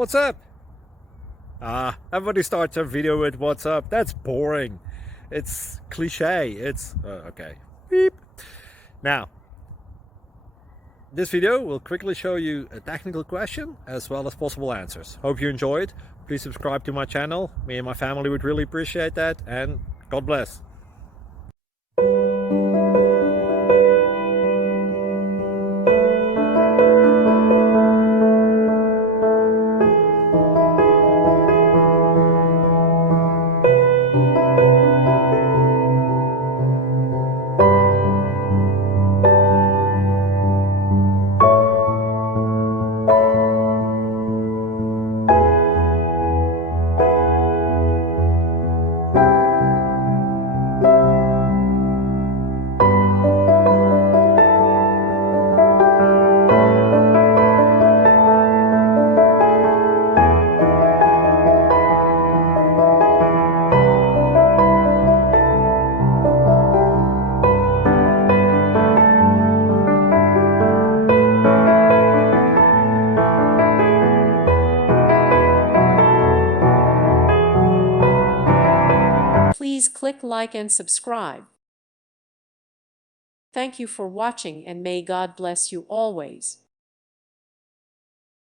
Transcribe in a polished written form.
What's up? Everybody starts a video with what's up. That's boring. It's cliche. It's okay. Beep. Now, this video will quickly show you a technical question as well as possible answers. Hope you enjoyed. Please subscribe to my channel. Me and my family would really appreciate that, and God bless. Please click like and subscribe. Thank you for watching, and may God bless you always.